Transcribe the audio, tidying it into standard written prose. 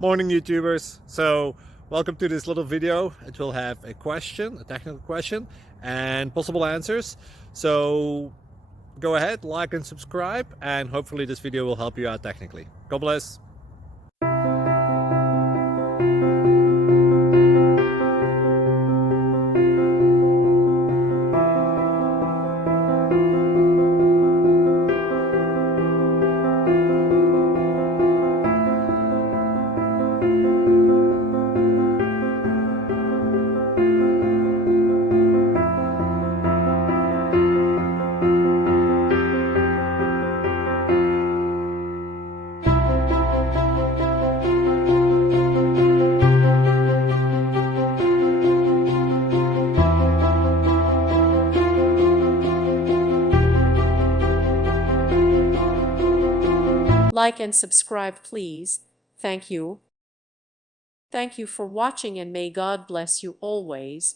Morning YouTubers. So welcome to this little video. It will have a question, a technical question, and possible answers. So go ahead, like and subscribe, and hopefully this video will help you out technically. God bless. Like and subscribe, please. Thank you. Thank you for watching, and may God bless you always.